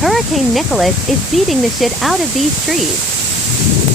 Hurricane Nicholas is beating the shit out of these trees.